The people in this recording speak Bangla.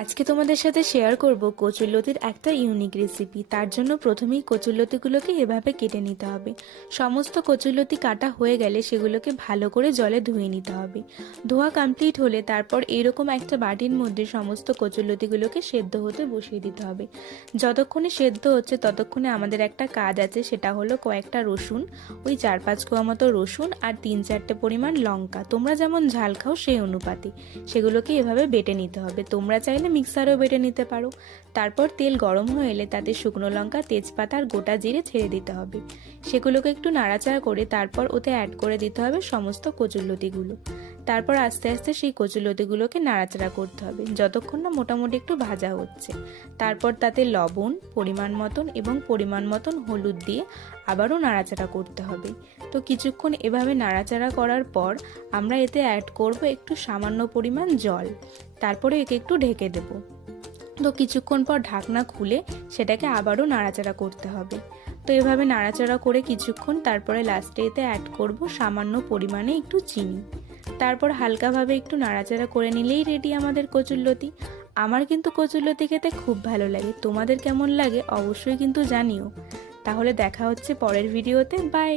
আজকে তোমাদের সাথে শেয়ার করব কচুরলতির একটা ইউনিক রেসিপি। তার জন্য প্রথমেই কচুরলতিগুলোকে এভাবে কেটে নিতে হবে। সমস্ত কচুরলতি কাটা হয়ে গেলে সেগুলোকে ভালো করে জলে ধুয়ে নিতে হবে। ধোয়া কমপ্লিট হলে তারপর এরকম একটা বাটির মধ্যে সমস্ত কচুরলতিগুলোকে সেদ্ধ হতে বসিয়ে দিতে হবে। যতক্ষণে সেদ্ধ হচ্ছে ততক্ষণে আমাদের একটা কাজ আছে, সেটা হলো কয়েকটা রসুন, ওই 4-5 কোয়া মতো রসুন আর 3-4টে পরিমাণ লঙ্কা, তোমরা যেমন ঝাল খাও সেই অনুপাতে সেগুলোকে এভাবে বেটে নিতে হবে। তোমরা চাইলে মিক্সারেও বেটে নিতে পারো। তারপর তেল গরম হয়ে এলে তাতে শুকনো লঙ্কা, তেজপাতা আর গোটা জিরে ছেড়ে দিতে হবে। সেগুলোকে একটু নাড়াচাড়া করে তারপর ওতে অ্যাড করে দিতে হবে সমস্ত কচুরলতিগুলো। তারপর আস্তে আস্তে সেই কচুরলতিগুলোকে নাড়াচাড়া করতে হবে যতক্ষণ না মোটামুটি একটু ভাজা হচ্ছে। তারপর তাতে লবণ পরিমাণ মতন এবং পরিমাণ মতন হলুদ দিয়ে আবারও নাড়াচাড়া করতে হবে। তো কিছুক্ষণ এভাবে নাড়াচাড়া করার পর আমরা এতে অ্যাড করব একটু সামান্য পরিমাণ জল। তারপরে একে একটু ঢেকে দেব। তো কিছুক্ষণ পর ঢাকনা খুলে সেটাকে আবারও নাড়াচাড়া করতে হবে। তো এভাবে নাড়াচাড়া করে কিছুক্ষণ তারপরে লাস্টে এতে অ্যাড করব সামান্য পরিমাণে একটু চিনি। তারপর হালকাভাবে একটু নাড়াচাড়া করে নিলেই রেডি আমাদের কচুরলতি। আমার কিন্তু কচুরলতি খেতে খুব ভালো লাগে, তোমাদের কেমন লাগে অবশ্যই কিন্তু জানিও। তাহলে দেখা হচ্ছে পরের ভিডিওতে। বাই।